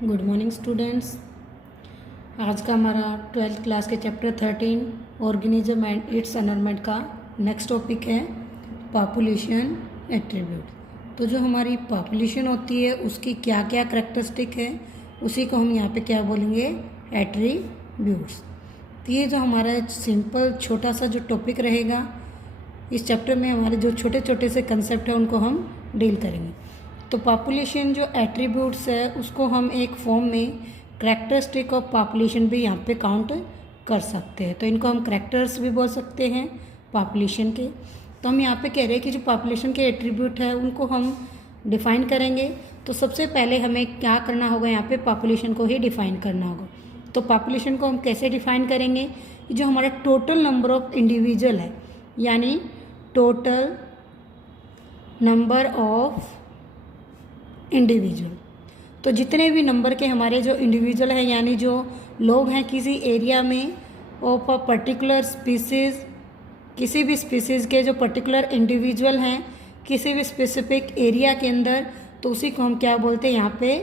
Good morning students. आज का हमारा 12th क्लास के chapter 13 organism and it's environment का नेक्स्ट टॉपिक है पॉपुलेशन एट्रीब्यूट। तो जो हमारी पॉपुलेशन होती है उसकी क्या क्या करैक्टरिस्टिक है उसी को हम यहाँ पे क्या बोलेंगे, एट्रीब्यूट्स। तो ये जो हमारा सिंपल छोटा सा जो टॉपिक रहेगा इस चैप्टर में हमारे जो छोटे छोटे से कंसेप्ट हैं उनको हम डील करेंगे। तो पॉपुलेशन जो एट्रीब्यूट्स है उसको हम एक फॉर्म में करैक्टरिस्टिक ऑफ पॉपुलेशन भी यहाँ पे काउंट कर सकते हैं। तो इनको हम करैक्टर्स भी बोल सकते हैं पॉपुलेशन के। तो हम यहाँ पे कह रहे हैं कि जो पॉपुलेशन के एट्रीब्यूट है उनको हम डिफ़ाइन करेंगे। तो सबसे पहले हमें क्या करना होगा, यहाँ पे पॉपुलेशन को ही डिफ़ाइन करना होगा। तो पॉपुलेशन को हम कैसे डिफ़ाइन करेंगे, जो हमारा टोटल नंबर ऑफ इंडिविजुअल है, यानी टोटल नंबर ऑफ इंडिविजुअल। तो जितने भी नंबर के हमारे जो इंडिविजुअल हैं, यानी जो लोग हैं किसी एरिया में ऑफ अ पर्टिकुलर स्पीसीज़, किसी भी स्पीसीज़ के जो पर्टिकुलर इंडिविजुअल हैं किसी भी स्पेसिफिक एरिया के अंदर, तो उसी को हम क्या बोलते हैं यहाँ पे,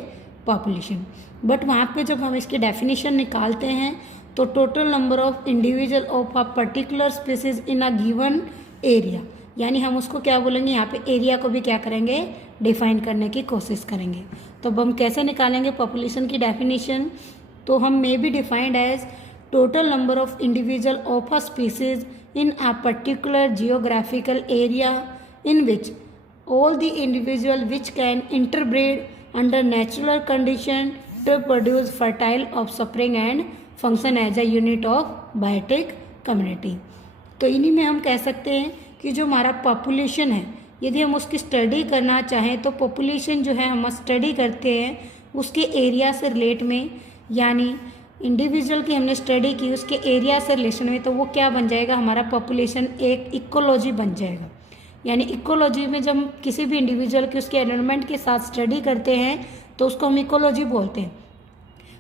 पॉपुलेशन। बट वहाँ पे जब हम इसकी डेफिनेशन निकालते हैं तो total number of individual of a particular species in a given area, यानी हम उसको क्या बोलेंगे, यहाँ पे एरिया को भी क्या करेंगे, डिफाइन करने की कोशिश करेंगे। तो अब हम कैसे निकालेंगे पॉपुलेशन की डेफिनेशन, तो हम may be defined as total number of individual of a species in a particular geographical area in which all the individual which can interbreed under natural condition to produce fertile offspring and function as a unit of biotic community. तो इन्हीं में हम कह सकते हैं कि जो हमारा पॉपुलेशन है, यदि हम उसकी स्टडी करना चाहें तो पॉपुलेशन जो है हम स्टडी करते हैं उसके एरिया से रिलेट में, यानी इंडिविजुअल की हमने स्टडी की उसके एरिया से रिलेशन में, तो वो क्या बन जाएगा, हमारा पॉपुलेशन एक इकोलॉजी बन जाएगा। यानी इकोलॉजी में जब हम किसी भी इंडिविजुअल की उसके एनवायरनमेंट के साथ स्टडी करते हैं तो उसको हम इकोलॉजी बोलते हैं।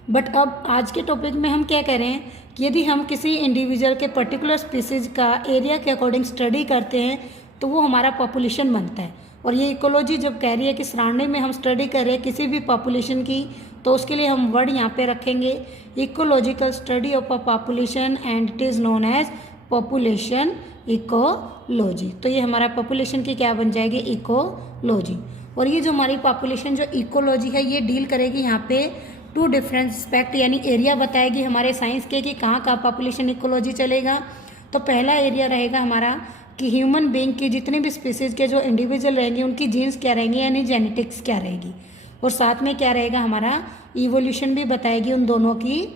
बट अब आज के टॉपिक में हम क्या कह रहे हैं कि यदि हम किसी इंडिविजुअल के पर्टिकुलर स्पीसीज का एरिया के अकॉर्डिंग स्टडी करते हैं तो वो हमारा पॉपुलेशन बनता है। और ये इकोलॉजी जब कह रही है कि सराउंडिंग में हम स्टडी कर रहे हैं किसी भी पॉपुलेशन की, तो उसके लिए हम वर्ड यहाँ पे रखेंगे ecological study of a population and it is known as population ecology. तो ये हमारा पॉपुलेशन की क्या बन जाएगी, इकोलॉजी। और ये जो हमारी पॉपुलेशन जो इकोलॉजी है ये डील करेगी यहाँ पे टू डिफरेंट एस्पेक्ट, यानी एरिया बताएगी हमारे साइंस के कि कहाँ कहाँ पॉपुलेशन इकोलॉजी चलेगा। तो पहला एरिया रहेगा हमारा कि ह्यूमन बीइंग की जितने भी स्पीसीज के जो इंडिविजुअल रहेंगे उनकी जीन्स क्या रहेंगी, यानी जेनेटिक्स क्या रहेगी। और साथ में क्या रहेगा, हमारा इवोल्यूशन भी बताएगी उन दोनों की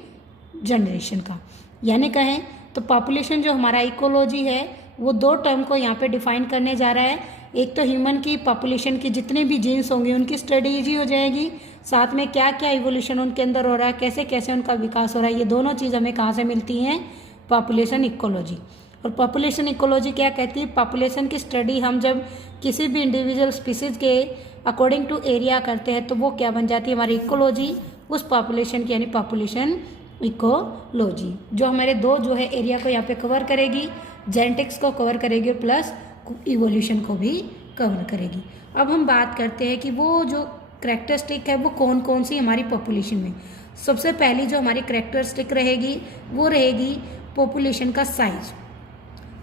जनरेशन का। यानी कहें तो पॉपुलेशन जो हमारा इकोलॉजी है वो दो टर्म को यहाँ पे डिफाइन करने जा रहा है। एक तो ह्यूमन की पॉपुलेशन की जितने भी जीन्स होंगे उनकी स्टडी ईजी हो जाएगी, साथ में क्या क्या इवोल्यूशन उनके अंदर हो रहा है, कैसे कैसे उनका विकास हो रहा है, ये दोनों चीज़ हमें कहाँ से मिलती हैं, पॉपुलेशन इकोलॉजी। और पॉपुलेशन इकोलॉजी क्या कहती है, पॉपुलेशन की स्टडी हम जब किसी भी इंडिविजुअल स्पीसीज के अकॉर्डिंग टू एरिया करते हैं तो वो क्या बन जाती है, हमारी इकोलॉजी उस पॉपुलेशन की, यानी पॉपुलेशन इकोलॉजी, जो हमारे दो जो है एरिया को यहाँ पे कवर करेगी, जेनेटिक्स को कवर करेगी और प्लस इवोल्यूशन को भी कवर करेगी। अब हम बात करते हैं कि वो जो करैक्टरिस्टिक है वो कौन कौन सी हमारी पॉपुलेशन में। सबसे पहली जो हमारी करैक्टरिस्टिक रहेगी वो रहेगी पॉपुलेशन का साइज।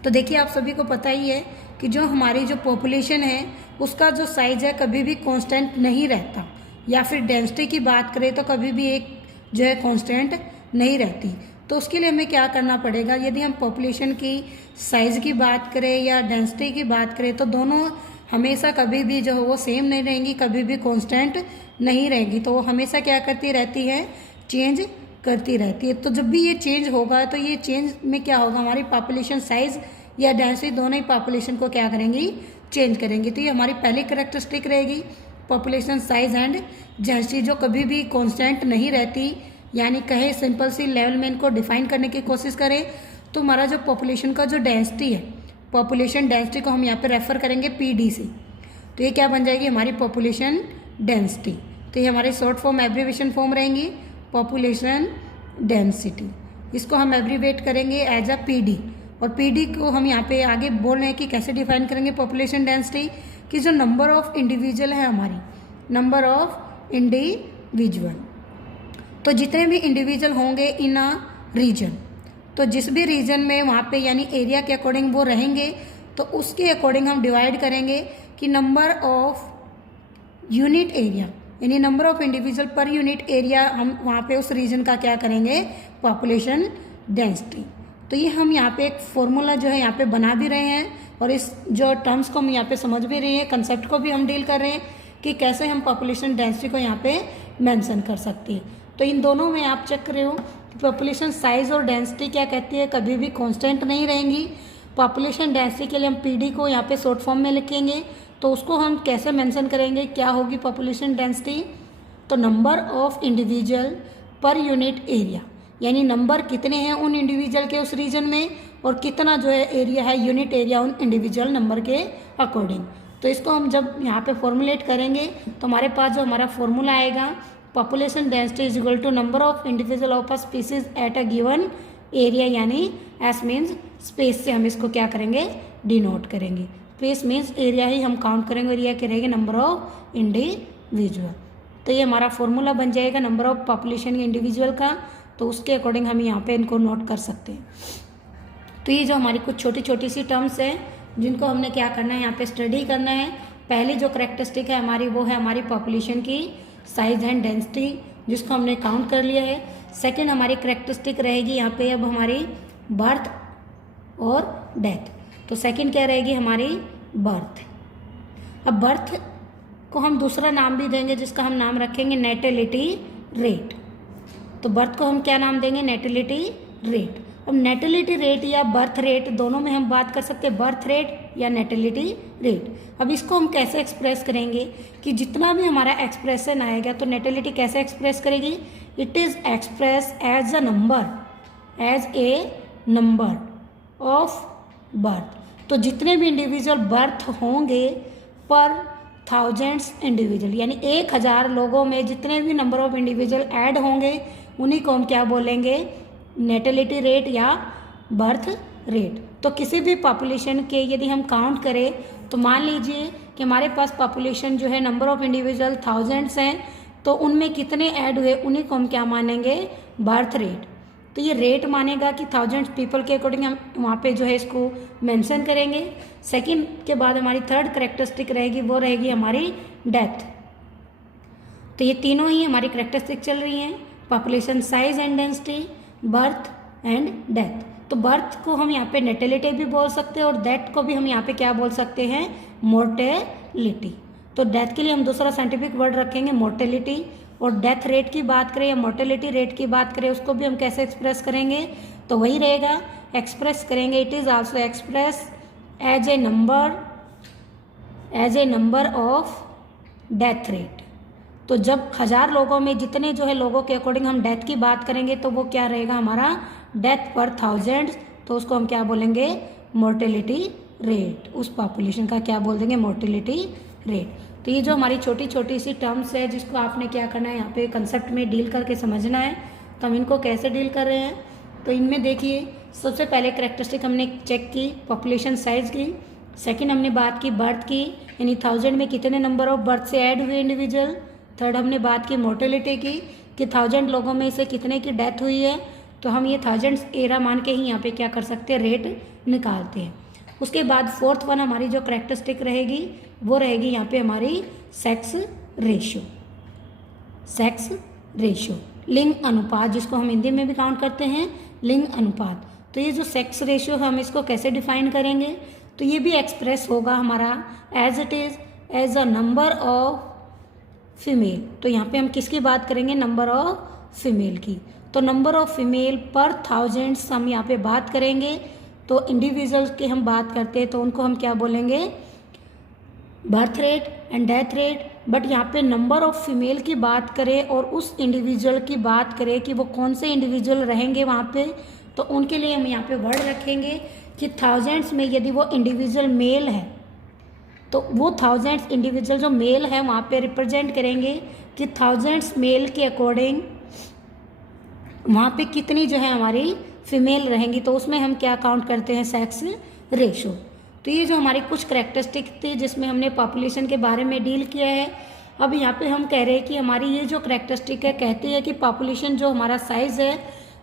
तो देखिए आप सभी को पता ही है कि जो हमारी जो पॉपुलेशन है उसका जो साइज है कभी भी कांस्टेंट नहीं रहता, या फिर डेंसिटी की बात करें तो कभी भी एक जो है कांस्टेंट नहीं रहती। तो उसके लिए हमें क्या करना पड़ेगा, यदि हम पॉपुलेशन की साइज़ की बात करें या डेंसिटी की बात करें तो दोनों हमेशा कभी भी जो है वो सेम नहीं रहेंगी, कभी भी कांस्टेंट नहीं रहेगी। तो वो हमेशा क्या करती रहती है, चेंज करती रहती है। तो जब भी ये चेंज होगा तो ये चेंज में क्या होगा, हमारी पॉपुलेशन साइज़ या डेंसिटी दोनों ही पॉपुलेशन को क्या करेंगी, चेंज करेंगी। तो ये हमारी पहली करैक्टरिस्टिक रहेगी, पॉपुलेशन साइज एंड डेंसिटी जो कभी भी कांस्टेंट नहीं रहती। यानी कहे सिंपल सी लेवल में इनको डिफाइन करने की कोशिश करें तो हमारा जो पॉपुलेशन का जो डेंसिटी है, पॉपुलेशन डेंसिटी को हम यहाँ पे रेफर करेंगे PD से। तो ये क्या बन जाएगी, हमारी पॉपुलेशन डेंसिटी। तो ये हमारी शॉर्ट फॉर्म एब्रीविएशन फॉर्म रहेंगी पॉपुलेशन डेंसिटी। इसको हम एब्रीवेट करेंगे एज अ PD। और PD को हम यहाँ पे आगे बोल रहे हैं कि कैसे डिफाइन करेंगे पॉपुलेशन डेंसिटी, कि जो नंबर ऑफ इंडिविजुअल है हमारी, नंबर ऑफ इंडिविजुअल तो जितने भी इंडिविजुअल होंगे इन अ रीजन, तो जिस भी रीजन में वहाँ पे यानी एरिया के अकॉर्डिंग वो रहेंगे, तो उसके अकॉर्डिंग हम डिवाइड करेंगे कि नंबर ऑफ यूनिट एरिया यानी number of individual per unit area हम वहाँ पे उस रीजन का क्या करेंगे, पॉपुलेशन डेंसिटी। तो ये हम यहाँ पे एक फॉर्मूला जो है यहाँ पे बना भी रहे हैं और इस जो टर्म्स को हम यहाँ पे समझ भी रहे हैं, कंसेप्ट को भी हम डील कर रहे हैं कि कैसे हम पॉपुलेशन डेंसिटी को यहाँ पे मेंशन कर सकते हैं। तो इन दोनों में आप चेक कर रहे हो कि पॉपुलेशन साइज और डेंसिटी क्या कहती है, कभी भी कांस्टेंट नहीं रहेंगी। पॉपुलेशन डेंसिटी के लिए हम पीडी को यहाँ पे शॉर्ट फॉर्म में लिखेंगे, तो उसको हम कैसे मेंशन करेंगे, क्या होगी पॉपुलेशन डेंसिटी, तो number of individual per unit area, यानी नंबर कितने हैं उन इंडिविजुअल के उस रीजन में और कितना जो है एरिया है यूनिट एरिया उन इंडिविजुअल नंबर के अकॉर्डिंग। तो इसको हम जब यहाँ पे फॉर्मुलेट करेंगे तो हमारे पास जो हमारा फॉर्मूला आएगा, population density is equal to number of individual of a species at a given area, यानी एस मीन्स स्पेस से हम इसको क्या करेंगे, डिनोट करेंगे। स्पेस मीन्स एरिया ही हम काउंट करेंगे, एरिया के रहेगा नंबर ऑफ इंडिविजुअल। तो ये हमारा फॉर्मूला बन जाएगा नंबर ऑफ पॉपुलेशन इंडिविजुअल का, तो उसके अकॉर्डिंग हम यहाँ पे इनको नोट कर सकते हैं। तो ये जो हमारी कुछ छोटी छोटी सी टर्म्स हैं जिनको हमने क्या करना है, यहाँ पे स्टडी करना है। पहली जो करेक्टरिस्टिक है हमारी, वो है हमारी पॉपुलेशन की साइज एंड डेंसिटी, जिसको हमने काउंट कर लिया है। सेकेंड हमारी करेक्टरिस्टिक रहेगी यहाँ पे अब हमारी बर्थ और डेथ। तो सेकेंड क्या रहेगी हमारी, बर्थ। अब बर्थ को हम दूसरा नाम भी देंगे जिसका हम नाम रखेंगे नेटेलिटी रेट। तो बर्थ को हम क्या नाम देंगे, नेटेलिटी रेट। अब नेटेलिटी रेट या बर्थ रेट दोनों में हम बात कर सकते हैं, बर्थ रेट या नेटेलिटी रेट। अब इसको हम कैसे एक्सप्रेस करेंगे कि जितना भी हमारा एक्सप्रेशन आएगा तो नेटेलिटी कैसे एक्सप्रेस करेगी, it is express as a number, as a number of birth. तो जितने भी इंडिविजुअल बर्थ होंगे पर थाउजेंड्स इंडिविजुअल, यानी 1000 लोगों में जितने भी नंबर ऑफ इंडिविजुअल ऐड होंगे उन्हीं को हम क्या बोलेंगे, नेटेलिटी रेट या बर्थ रेट। तो किसी भी पॉपुलेशन के यदि हम काउंट करें तो मान लीजिए कि हमारे पास पॉपुलेशन जो है नंबर ऑफ इंडिविजुअल थाउजेंड्स हैं, तो उनमें कितने ऐड हुए उन्हीं को हम क्या मानेंगे, बर्थ रेट। तो ये रेट मानेगा कि थाउजेंड्स पीपल के अकॉर्डिंग हम वहाँ पे जो है इसको मेंशन करेंगे। सेकंड के बाद हमारी थर्ड करेक्टरिस्टिक रहेगी, वो रहेगी हमारी डेथ। तो ये तीनों ही हमारी करेक्टरिस्टिक चल रही हैं, population size and density, birth and death. तो बर्थ को हम यहाँ पे नेटेलिटी भी बोल सकते हैं और डेथ को भी हम यहाँ पे क्या बोल सकते हैं, मोर्टेलिटी। तो डेथ के लिए हम दूसरा साइंटिफिक वर्ड रखेंगे मोर्टेलिटी, और डेथ रेट की बात करें या मोर्टेलिटी रेट की बात करें उसको भी हम कैसे एक्सप्रेस करेंगे, तो वही रहेगा, एक्सप्रेस करेंगे it is also express as a number of death rate. तो जब 1000 लोगों में जितने जो है लोगों के अकॉर्डिंग हम डेथ की बात करेंगे तो वो क्या रहेगा हमारा, डेथ पर थाउजेंड्स, तो उसको हम क्या बोलेंगे, मोर्टेलिटी रेट। उस पॉपुलेशन का क्या बोल देंगे, मोर्टेलिटी रेट। तो ये जो हमारी छोटी छोटी सी टर्म्स है जिसको आपने क्या करना है, यहाँ पे कंसेप्ट में डील करके समझना है। तो हम इनको कैसे डील कर रहे हैं, तो इनमें देखिए सबसे पहले करेक्टरिस्टिक हमने चेक की पॉपुलेशन साइज की, सेकंड हमने बात की बर्थ की, यानी 1000 में कितने नंबर ऑफ बर्थ से ऐड हुए इंडिविजुअल। थर्ड हमने बात की मोर्टेलिटी की कि 1000 लोगों में से कितने की डेथ हुई है, तो हम ये 1000 एरा मान के ही यहाँ पे क्या कर सकते हैं, रेट निकालते हैं। उसके बाद फोर्थ वन हमारी जो करेक्टरिस्टिक रहेगी वो रहेगी यहाँ पे हमारी सेक्स रेशियो। सेक्स रेशियो, लिंग अनुपात, जिसको हम हिंदी में भी काउंट करते हैं लिंग अनुपात। तो ये जो सेक्स रेशियो हम इसको कैसे डिफाइन करेंगे, तो ये भी एक्सप्रेस होगा हमारा as it is as a number of female. तो यहाँ पे हम किसकी बात करेंगे, नंबर ऑफ फीमेल की। तो नंबर ऑफ फीमेल पर थाउजेंड्स हम यहाँ पे बात करेंगे। तो इंडिविजुअल्स की हम बात करते हैं तो उनको हम क्या बोलेंगे, birth rate and death rate. But यहाँ पे नंबर ऑफ फीमेल की बात करें और उस इंडिविजुअल की बात करें कि वो कौन से इंडिविजुअल रहेंगे वहाँ पे, तो उनके लिए हम यहाँ पे वर्ड रखेंगे कि थाउजेंड्स में यदि वो इंडिविजुअल मेल है तो वो थाउजेंड्स इंडिविजुअल जो मेल है वहाँ पे रिप्रेजेंट करेंगे कि थाउजेंड्स मेल के अकॉर्डिंग वहाँ पे कितनी जो है हमारी फीमेल रहेंगी, तो उसमें हम क्या काउंट करते हैं, सेक्स रेशो। तो ये जो हमारी कुछ करेक्टरिस्टिक थी जिसमें हमने पॉपुलेशन के बारे में डील किया है। अब यहाँ पे हम कह रहे हैं कि हमारी ये जो करेक्टरिस्टिक है कहती है कि पॉपुलेशन जो हमारा साइज़ है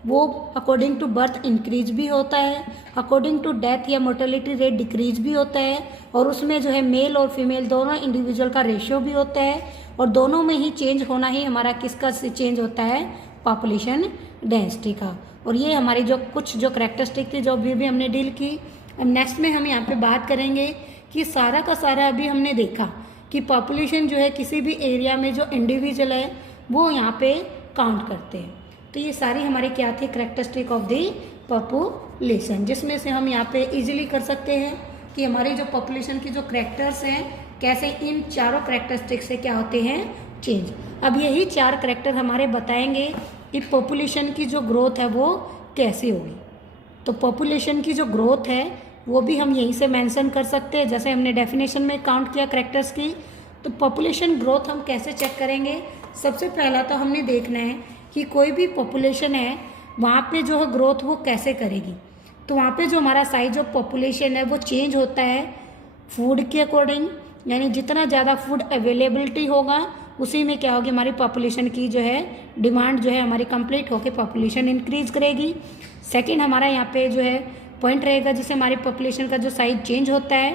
वो अकॉर्डिंग टू बर्थ इंक्रीज भी होता है, अकॉर्डिंग टू डेथ या मोर्टेलिटी रेट डिक्रीज भी होता है, और उसमें जो है मेल और फीमेल दोनों इंडिविजुअल का रेशियो भी होता है, और दोनों में ही चेंज होना ही हमारा किसका चेंज होता है, पॉपुलेशन डेंसिटी का। और ये हमारी जो कुछ जो करेक्टरिस्टिक थी जो अभी हमने डील की। अब नेक्स्ट में हम यहाँ पे बात करेंगे कि सारा का सारा अभी हमने देखा कि पॉपुलेशन जो है किसी भी एरिया में जो इंडिविजुअल है वो यहाँ पे काउंट करते हैं। तो ये सारी हमारी क्या थी, करेक्टरिस्टिक ऑफ द पॉपुलेशन, जिसमें से हम यहाँ पे इजीली कर सकते हैं कि हमारी जो पॉपुलेशन की जो करेक्टर्स हैं कैसे इन चारों करेक्टरिस्टिक से क्या होते हैं, चेंज। अब यही 4 करेक्टर हमारे बताएंगे कि पॉपुलेशन की जो ग्रोथ है वो कैसे होगी। तो पॉपुलेशन की जो ग्रोथ है वो भी हम यहीं से मेंशन कर सकते हैं, जैसे हमने डेफिनेशन में काउंट किया करेक्टर्स की। तो पॉपुलेशन ग्रोथ हम कैसे चेक करेंगे, सबसे पहला तो हमने देखना है कि कोई भी पॉपुलेशन है वहाँ पे जो है ग्रोथ वो कैसे करेगी। तो वहाँ पे जो हमारा साइज ऑफ पॉपुलेशन है वो चेंज होता है फूड के अकॉर्डिंग, यानी जितना ज़्यादा फूड अवेलेबिलिटी होगा उसी में क्या होगी, हमारी पॉपुलेशन की जो है डिमांड जो है हमारी कंप्लीट होकर पॉपुलेशन इंक्रीज करेगी। सेकंड हमारा यहाँ पे जो है पॉइंट रहेगा जिससे हमारी पॉपुलेशन का जो साइज चेंज होता है,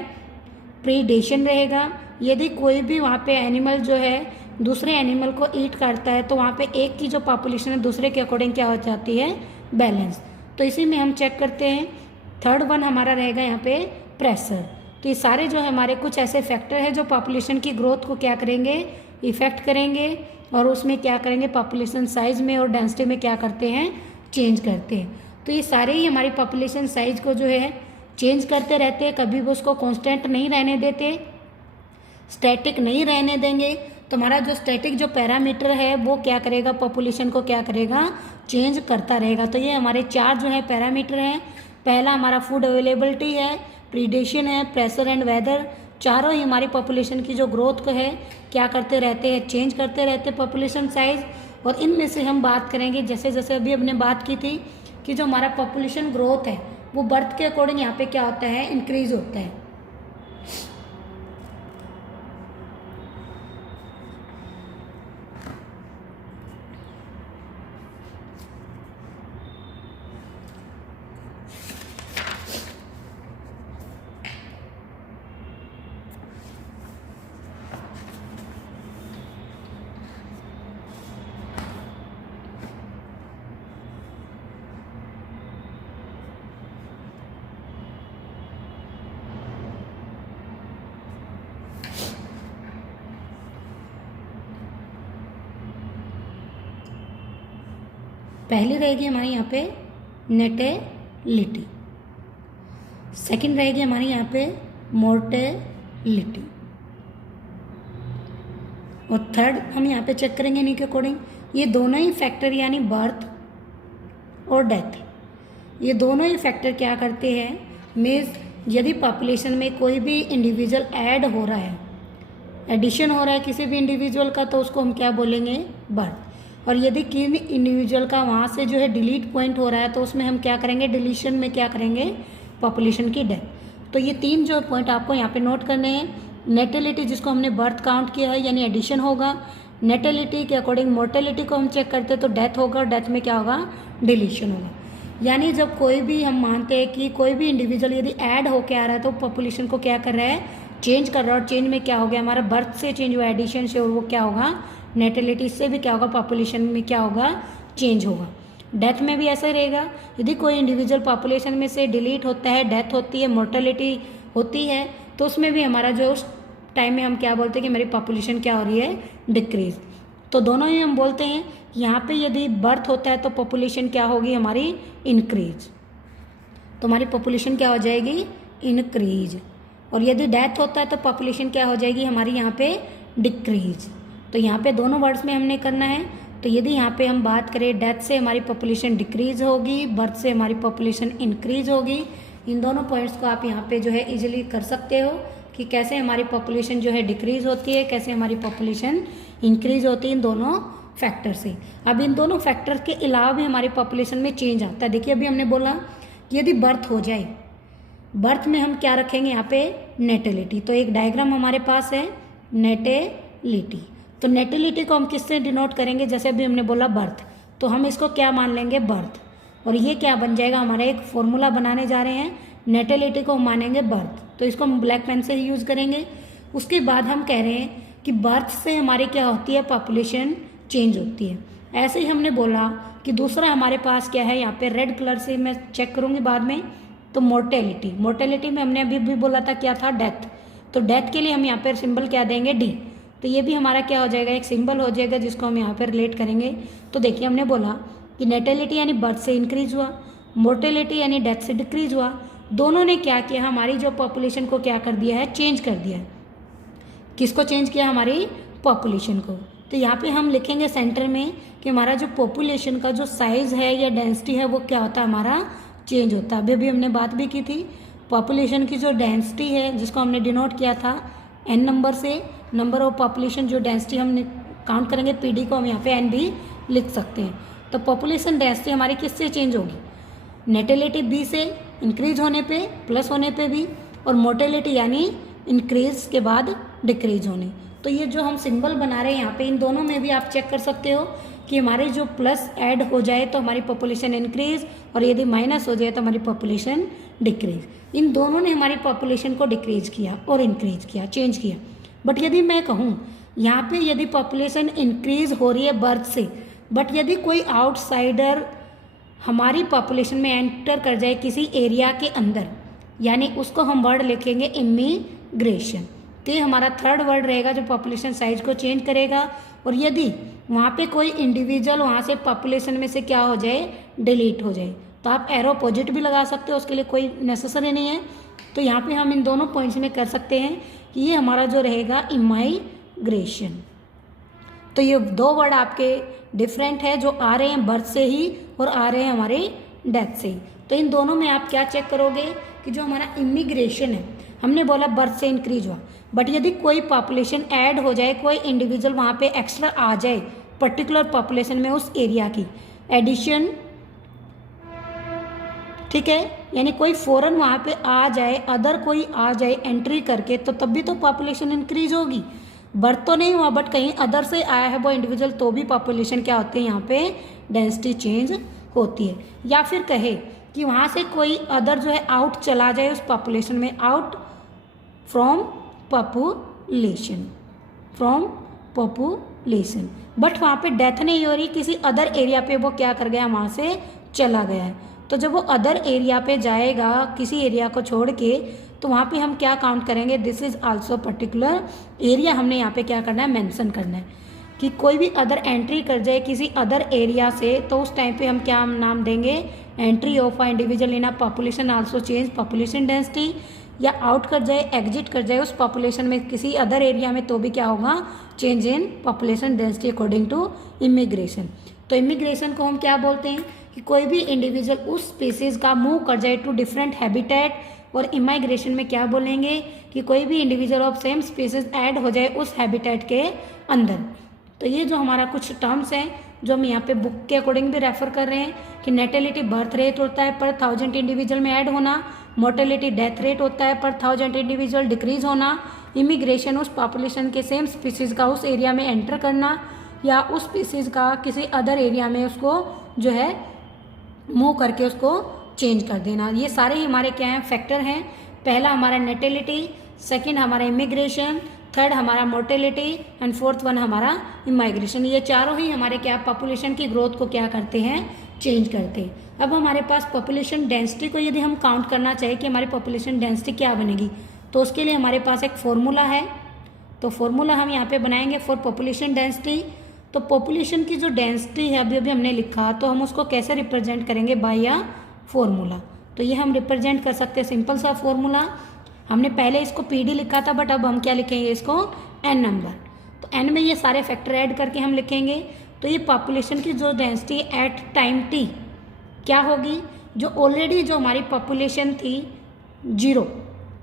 प्रीडेशन रहेगा। यदि कोई भी वहाँ पे एनिमल जो है दूसरे एनिमल को ईट करता है तो वहाँ पे एक की जो पॉपुलेशन है दूसरे के अकॉर्डिंग क्या हो जाती है, बैलेंस। तो इसी में हम चेक करते हैं। थर्ड वन हमारा रहेगा यहाँ पे प्रेशर। तो ये सारे जो है हमारे कुछ ऐसे फैक्टर है जो पॉपुलेशन की ग्रोथ को क्या करेंगे, इफेक्ट करेंगे, और उसमें क्या करेंगे, पॉपुलेशन साइज में और डेंसिटी में क्या करते हैं, चेंज करते हैं। तो ये सारे ही हमारी पॉपुलेशन साइज को जो है चेंज करते रहते हैं, कभी भी उसको कांस्टेंट नहीं रहने देते, स्टैटिक नहीं रहने देंगे। तो हमारा जो स्टैटिक जो पैरामीटर है वो क्या करेगा, पॉपुलेशन को क्या करेगा, चेंज करता रहेगा। तो ये हमारे 4 जो है पैरामीटर हैं। पहला हमारा फूड अवेलेबिलिटी है, प्रीडेशन है, प्रेशर एंड वेदर। चारों ही हमारी पॉपुलेशन की जो ग्रोथ को है क्या करते रहते हैं, चेंज करते रहते हैं पॉपुलेशन साइज। और इनमें से हम बात करेंगे जैसे जैसे अभी हमने बात की थी कि जो हमारा पॉपुलेशन ग्रोथ है वो बर्थ के अकॉर्डिंग यहाँ पे क्या होता है, इंक्रीज होता है। पहली रहेगी हमारी यहाँ पे नेटेलिटी, सेकंड रहेगी हमारी यहाँ पे मोर्टेलिटी, और थर्ड हम यहाँ पे चेक करेंगे इन्हीं के अकॉर्डिंग। ये दोनों ही फैक्टर यानी बर्थ और डेथ, ये दोनों ही फैक्टर क्या करते हैं, मीन्स यदि पॉपुलेशन में कोई भी इंडिविजुअल ऐड हो रहा है, एडिशन हो रहा है किसी भी इंडिविजुअल का, तो उसको हम क्या बोलेंगे, बर्थ। और यदि किसी इंडिविजुअल का वहाँ से जो है डिलीट पॉइंट हो रहा है तो उसमें हम क्या करेंगे, डिलीशन में क्या करेंगे, पॉपुलेशन की डेथ। तो ये 3 जो पॉइंट आपको यहाँ पे नोट करने हैं। नेटेलिटी जिसको हमने बर्थ काउंट किया है यानी एडिशन होगा, नेटेलिटी के अकॉर्डिंग मोर्टेलिटी को हम चेक करते हैं तो डेथ होगा, और डेथ में क्या होगा, डिलीशन होगा। यानी जब कोई भी हम मानते हैं कि कोई भी इंडिविजुअल यदि ऐड होके आ रहा है तो पॉपुलेशन को क्या कर रहा है, चेंज कर रहा है। और चेंज में क्या हो गया, हमारा बर्थ से चेंज हुआ, एडिशन से, और वो क्या होगा, नेटेलिटी से भी क्या होगा, पॉपुलेशन में क्या होगा, चेंज होगा। डेथ में भी ऐसा ही रहेगा। यदि कोई इंडिविजुअल पॉपुलेशन में से डिलीट होता है, डेथ होती है, मोर्टेलिटी होती है, तो उसमें भी हमारा जो उस टाइम में हम क्या बोलते हैं कि मेरी पॉपुलेशन क्या हो रही है, डिक्रीज। तो दोनों ही हम बोलते हैं यहाँ पे यदि बर्थ होता है तो पॉपुलेशन क्या होगी, हमारी इंक्रीज, तो हमारी पॉपुलेशन क्या हो जाएगी, इंक्रीज। और यदि डेथ होता है तो पॉपुलेशन क्या हो जाएगी, हमारी यहाँ पे डिक्रीज। तो यहाँ पे दोनों वर्ड्स में हमने करना है। तो यदि यहाँ पे हम बात करें डेथ से हमारी पॉपुलेशन डिक्रीज होगी, बर्थ से हमारी पॉपुलेशन इंक्रीज होगी। इन दोनों पॉइंट्स को आप यहाँ पे जो है इजीली कर सकते हो कि कैसे हमारी पॉपुलेशन जो है डिक्रीज होती है, कैसे हमारी पॉपुलेशन इंक्रीज होती है, इन दोनों फैक्टर से। अब इन दोनों फैक्टर के अलावा भी हमारी पॉपुलेशन में चेंज आता है। देखिए अभी हमने बोला कि यदि बर्थ हो जाए, बर्थ में हम क्या रखेंगे यहाँ पे, नेटेलिटी। तो एक डायग्राम हमारे पास है नेटेलिटी। तो नेटिलिटी को हम किससे डिनोट करेंगे, जैसे अभी हमने बोला बर्थ, तो हम इसको क्या मान लेंगे, बर्थ, और ये क्या बन जाएगा, हमारा एक फॉर्मूला बनाने जा रहे हैं, नेटिलिटी को हम मानेंगे बर्थ, तो इसको हम ब्लैक पेन से ही यूज़ करेंगे। उसके बाद हम कह रहे हैं कि बर्थ से हमारी क्या होती है, पॉपुलेशन चेंज होती है। ऐसे ही हमने बोला कि दूसरा हमारे पास क्या है, यहाँ पे रेड कलर से मैं चेक करूँगी बाद में, तो मोर्टेलिटी, मोर्टेलिटी में हमने अभी भी बोला था क्या था, डेथ, तो डेथ के लिए हम यहाँ पर सिंबल क्या देंगे, डी, तो ये भी हमारा क्या हो जाएगा, एक सिंबल हो जाएगा जिसको हम यहाँ पर रिलेट करेंगे। तो देखिए हमने बोला कि नेटेलिटी यानी बर्थ से इंक्रीज हुआ, मोर्टेलिटी यानी डेथ से डिक्रीज हुआ, दोनों ने क्या किया, हमारी जो पॉपुलेशन को क्या कर दिया है, चेंज कर दिया है। किसको चेंज किया, हमारी पॉपुलेशन को। तो यहाँ पे हम लिखेंगे सेंटर में कि हमारा जो पॉपुलेशन का जो साइज़ है या डेंसिटी है वो क्या होता है, हमारा चेंज होता है। अभी हमने बात भी की थी, पॉपुलेशन की जो डेंसिटी है जिसको हमने डिनोट किया था n नंबर से, नंबर ऑफ पॉपुलेशन, जो डेंसिटी हम काउंट करेंगे PD को हम यहाँ पे n भी लिख सकते हैं। तो पॉपुलेशन डेंसिटी हमारी किससे चेंज होगी, नेटेलिटी B से इंक्रीज होने पे, प्लस होने पे भी, और मोर्टेलिटी यानी इंक्रीज के बाद डिक्रीज होने। तो ये जो हम सिंबल बना रहे हैं यहाँ पे, इन दोनों में भी आप चेक कर सकते हो कि हमारे जो प्लस ऐड हो जाए तो हमारी पॉपुलेशन इंक्रीज, और यदि माइनस हो जाए तो हमारी पॉपुलेशन डिक्रीज। इन दोनों ने हमारी पॉपुलेशन को डिक्रीज किया और इंक्रीज किया, चेंज किया। बट यदि मैं कहूँ यहाँ पे यदि पॉपुलेशन इंक्रीज हो रही है बर्थ से, बट यदि कोई आउटसाइडर हमारी पॉपुलेशन में एंटर कर जाए किसी एरिया के अंदर, यानी उसको हम वर्ड लिखेंगे इमिग्रेशन, तो ये हमारा थर्ड वर्ड रहेगा जो पॉपुलेशन साइज को चेंज करेगा। और यदि वहाँ पे कोई इंडिविजुअल वहाँ से पॉपुलेशन में से क्या हो जाए, डिलीट हो जाए, तो आप एरो अपोजिट भी लगा सकते हो, उसके लिए कोई नेसेसरी नहीं है। तो यहाँ पे हम इन दोनों पॉइंट्स में कर सकते हैं कि ये हमारा जो रहेगा इमाइग्रेशन। तो ये दो वर्ड आपके डिफरेंट है जो आ रहे हैं बर्थ से ही और आ रहे हैं हमारे डेथ से ही। तो इन दोनों में आप क्या चेक करोगे कि जो हमारा इमिग्रेशन है, हमने बोला बर्थ से इंक्रीज हुआ, बट यदि कोई पॉपुलेशन ऐड हो जाए, कोई इंडिविजुअल वहाँ पे एक्स्ट्रा आ जाए पर्टिकुलर पॉपुलेशन में उस एरिया की, एडिशन, ठीक है, यानी कोई फॉरेन वहाँ पे आ जाए, अदर कोई आ जाए एंट्री करके, तो तब भी तो पॉपुलेशन इंक्रीज होगी। बर्थ तो नहीं हुआ बट कहीं अदर से आया है वो इंडिविजुअल, तो भी पॉपुलेशन क्या होती है, यहाँ पे डेंसिटी चेंज होती है। या फिर कहे कि वहाँ से कोई अदर जो है आउट चला जाए उस पॉपुलेशन में, out from population, from population, but वहाँ पे डेथ नहीं हो रही, किसी अदर एरिया पे वो क्या कर गया, वहाँ से चला गया है। तो जब वो अदर एरिया पे जाएगा किसी एरिया को छोड़ के, तो वहाँ पे हम क्या काउंट करेंगे, this is also particular area. हमने यहाँ पे क्या करना है, मेंशन करना है कि कोई भी अदर एंट्री कर जाए किसी अदर एरिया से, तो उस टाइम पे हम क्या नाम देंगे, entry of a individual in a population also change population density, या आउट कर जाए, एग्जिट कर जाए उस पॉपुलेशन में किसी अदर एरिया में, तो भी क्या होगा, change in population density according to immigration. तो इमिग्रेशन को हम क्या बोलते हैं कि कोई भी इंडिविजुअल उस स्पीसीज का मूव कर जाए टू डिफरेंट हैबिटेट, और इमाइग्रेशन में क्या बोलेंगे कि कोई भी individual of same species add हो जाए उस हैबिटेट के अंदर। तो ये जो हमारा कुछ टर्म्स हैं जो हम यहाँ पे बुक के अकॉर्डिंग भी रेफर कर रहे हैं कि नेटेलिटी बर्थ रेट होता है पर 1000 इंडिविजुअल में ऐड होना, मोर्टेलिटी डेथ रेट होता है पर 1000 इंडिविजुअल डिक्रीज होना, इमिग्रेशन उस पॉपुलेशन के सेम स्पीसीज का उस एरिया में एंटर करना, या उस स्पीसीज का किसी अदर एरिया में उसको जो है मूव करके उसको चेंज कर देना। ये सारे ही हमारे क्या हैं, फैक्टर हैं। पहला हमारा नेटेलिटी, सेकंड हमारा इमिग्रेशन, थर्ड हमारा मोर्टेलिटी एंड फोर्थ वन हमारा इमाइग्रेशन। ये चारों ही हमारे क्या पॉपुलेशन की ग्रोथ को क्या करते हैं, चेंज करते हैं। अब हमारे पास पॉपुलेशन डेंसिटी को यदि हम काउंट करना चाहें कि हमारी पॉपुलेशन डेंसिटी क्या बनेगी, तो उसके लिए हमारे पास एक फॉर्मूला है। तो फॉर्मूला हम यहाँ पे बनाएंगे फॉर पॉपुलेशन डेंसिटी। तो पॉपुलेशन की जो डेंसिटी है अभी हमने लिखा, तो हम उसको कैसे रिप्रेजेंट करेंगे, बाय अ फॉर्मूला। तो ये हम रिप्रेजेंट कर सकते हैं सिंपल सा फॉर्मूला। हमने पहले इसको PD लिखा था, बट अब हम क्या लिखेंगे, इसको n नंबर। तो n में ये सारे फैक्टर ऐड करके हम लिखेंगे। तो ये पॉपुलेशन की जो डेंसिटी एट टाइम t क्या होगी, जो ऑलरेडी जो हमारी पॉपुलेशन थी 0,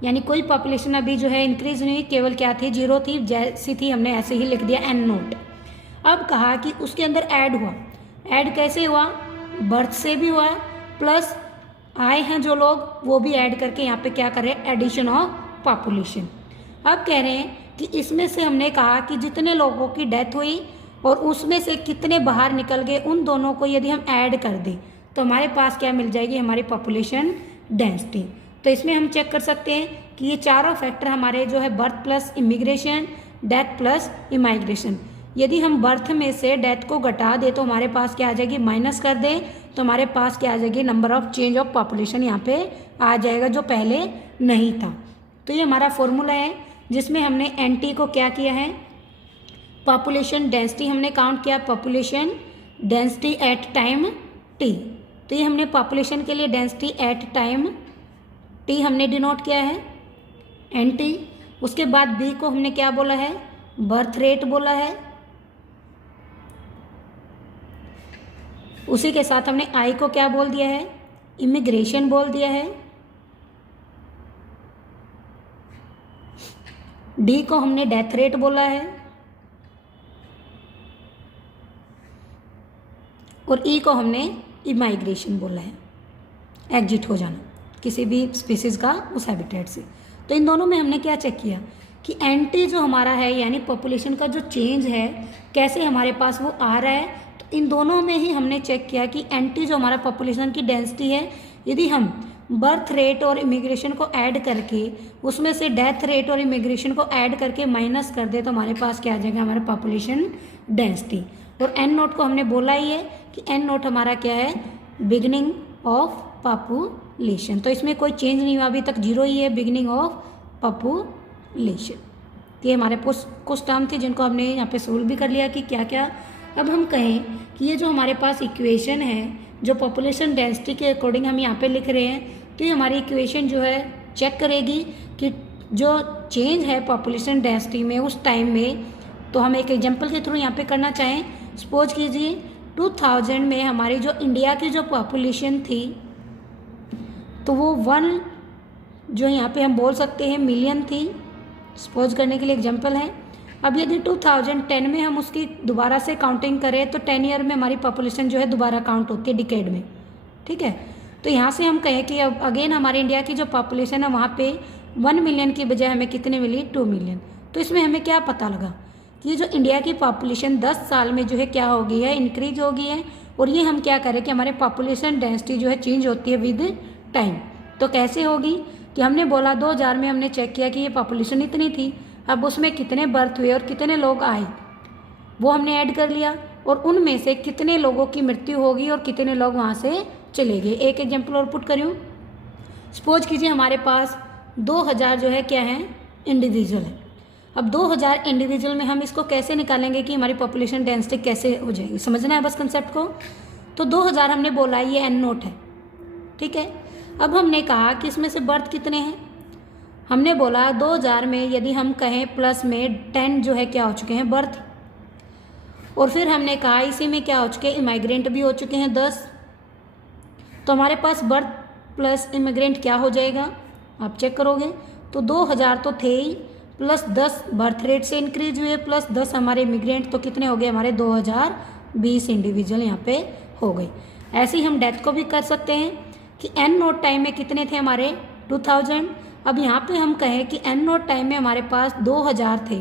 यानी कोई पॉपुलेशन अभी जो है इंक्रीज नहीं, केवल क्या थी, 0 थी, जैसी थी हमने ऐसे ही लिख दिया n नोट। अब कहा कि उसके अंदर ऐड हुआ, ऐड कैसे हुआ, बर्थ से भी हुआ, प्लस आए हैं जो लोग वो भी ऐड करके यहाँ पे क्या कर रहे हैं, एडिशन ऑफ पॉपुलेशन। अब कह रहे हैं कि इसमें से हमने कहा कि जितने लोगों की डेथ हुई और उसमें से कितने बाहर निकल गए, उन दोनों को यदि हम ऐड कर दें तो हमारे पास क्या मिल जाएगी, हमारी पॉपुलेशन डेंसिटी। तो इसमें हम चेक कर सकते हैं कि ये चारों फैक्टर हमारे जो है birth plus immigration, death plus immigration. यदि हम बर्थ में से डेथ को घटा दें तो हमारे पास क्या आ जाएगी, माइनस कर दें तो हमारे पास क्या आ जाएगी, number of change of population यहाँ पे आ जाएगा जो पहले नहीं था। तो ये हमारा फॉर्मूला है जिसमें हमने एनटी को क्या किया है, पॉपुलेशन डेंसिटी हमने काउंट किया, population density at time T. तो ये हमने पॉपुलेशन के लिए डेंसिटी एट टाइम टी हमने डिनोट किया है एनटी। उसके बाद बी को हमने क्या बोला है, बर्थ रेट बोला है। उसी के साथ हमने आई को क्या बोल दिया है, इमिग्रेशन बोल दिया है। डी को हमने डेथ रेट बोला है और ई को हमने इमाइग्रेशन बोला है, एग्जिट हो जाना किसी भी स्पीसीज का उस हैबिटेट से। तो इन दोनों में हमने क्या चेक किया कि एंटी जो हमारा है यानी पॉपुलेशन का जो चेंज है कैसे हमारे पास वो आ रहा है। तो इन दोनों में ही हमने चेक किया कि एंटी जो हमारा पॉपुलेशन की डेंसिटी है, यदि हम बर्थ रेट और इमिग्रेशन को ऐड करके उसमें से डेथ रेट और इमिग्रेशन को ऐड करके माइनस कर दे तो हमारे पास क्या आ जाएगा, हमारा पॉपुलेशन डेंसिटी। और एन नोट को हमने बोला ही है कि एन नोट हमारा क्या है, बिगिनिंग ऑफ पॉपुलेशन। तो इसमें कोई चेंज नहीं हुआ, अभी तक जीरो ही है, बिगिनिंग ऑफ पॉपुलेशन। ये हमारे कुछ टर्म थे जिनको हमने यहाँ पे सोल्व भी कर लिया कि क्या क्या। अब हम कहें कि ये जो हमारे पास इक्वेशन है जो पॉपुलेशन डेंसिटी के अकॉर्डिंग हम यहाँ पे लिख रहे हैं, तो ये हमारी इक्वेशन जो है चेक करेगी कि जो चेंज है पॉपुलेशन डेंसिटी में उस टाइम में। तो हम एक एग्जांपल के थ्रू यहाँ पे करना चाहें, सपोज कीजिए 2000 में हमारी जो इंडिया की जो पॉपुलेशन थी तो वो 1 जो यहाँ पे हम बोल सकते हैं मिलियन थी, सपोज करने के लिए एग्जांपल है। अब यदि 2010 में हम उसकी दोबारा से काउंटिंग करें तो 10 ईयर में हमारी पॉपुलेशन जो है दोबारा काउंट होती है डिकेड में, ठीक है। तो यहाँ से हम कहें कि अब अगेन हमारे इंडिया की जो पॉपुलेशन है वहाँ पे 1 मिलियन की बजाय हमें कितने मिली, 2 मिलियन। तो इसमें हमें क्या पता लगा कि जो इंडिया की पॉपुलेशन 10 साल में जो है क्या हो गई है, इंक्रीज हो गई है। और ये हम क्या करें कि हमारे पॉपुलेशन डेंसिटी जो है चेंज होती है विद टाइम। तो कैसे होगी कि हमने बोला 2000 में हमने चेक किया कि ये पॉपुलेशन इतनी थी, अब उसमें कितने बर्थ हुए और कितने लोग आए वो हमने ऐड कर लिया और उनमें से कितने लोगों की मृत्यु होगी और कितने लोग वहाँ से चले गए। एक एग्जाम्पल और पुट करूँ, सपोज कीजिए हमारे पास 2000 जो है क्या है, इंडिविजुअल है। अब 2000 इंडिविजुअल में हम इसको कैसे निकालेंगे कि हमारी पॉपुलेशन डेंसिटी कैसे हो जाएगी, समझना है बस कंसेप्ट को। तो 2000 हमने बोला ये एन नोट है, ठीक है। अब हमने कहा कि इसमें से बर्थ कितने हैं, हमने बोला 2000 में यदि हम कहें प्लस में 10 जो है क्या हो चुके हैं, बर्थ। और फिर हमने कहा इसी में क्या हो चुके हैं, इमाइग्रेंट भी हो चुके हैं 10। तो हमारे पास बर्थ प्लस इमिग्रेंट क्या हो जाएगा, आप चेक करोगे तो 2000 तो थे ही, प्लस 10 बर्थ रेट से इंक्रीज हुए, प्लस 10 हमारे इमिग्रेंट, तो कितने हो गए हमारे 2020 इंडिविजुअल यहाँ पे हो गए। ऐसे ही हम डेथ को भी कर सकते हैं कि एन नोट टाइम में कितने थे हमारे 2000। अब यहाँ पे हम कहें कि एन नोट टाइम में हमारे पास 2000 थे,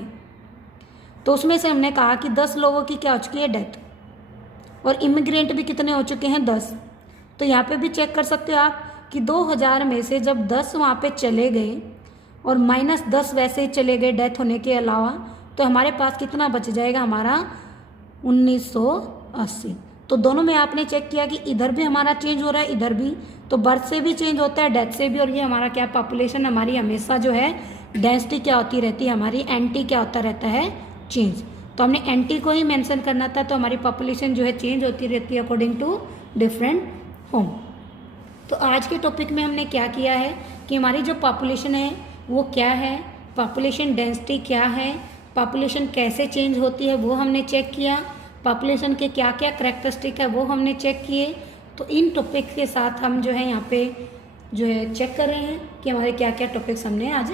तो उसमें से हमने कहा कि 10 लोगों की क्या हो चुकी है डेथ, और इमिग्रेंट भी कितने हो चुके हैं 10। तो यहाँ पे भी चेक कर सकते हो आप कि 2000 में से जब 10 वहाँ पे चले गए और माइनस 10 वैसे ही चले गए डेथ होने के अलावा, तो हमारे पास कितना बच जाएगा हमारा 1980। तो दोनों में आपने चेक किया कि इधर भी हमारा चेंज हो रहा है, इधर भी, तो बर्थ से भी चेंज होता है, डेथ से भी। और ये हमारा क्या पॉपुलेशन हमारी हमेशा जो है डेंसिटी क्या होती रहती है हमारी, एंटी क्या होता रहता है, चेंज। तो हमने एंटी को ही मेंशन करना था, तो हमारी पॉपुलेशन जो है चेंज होती रहती है अकॉर्डिंग टू डिफरेंट होम। तो आज के टॉपिक में हमने क्या किया है कि हमारी जो पॉपुलेशन है वो क्या है, पॉपुलेशन डेंसिटी क्या है, पॉपुलेशन कैसे चेंज होती है वो हमने चेक किया, पॉपुलेशन के क्या क्या करैक्टरिस्टिक है वो हमने चेक किए। तो इन टॉपिक के साथ हम जो है यहाँ पे जो है चेक कर रहे हैं कि हमारे क्या क्या टॉपिक्स हमने आज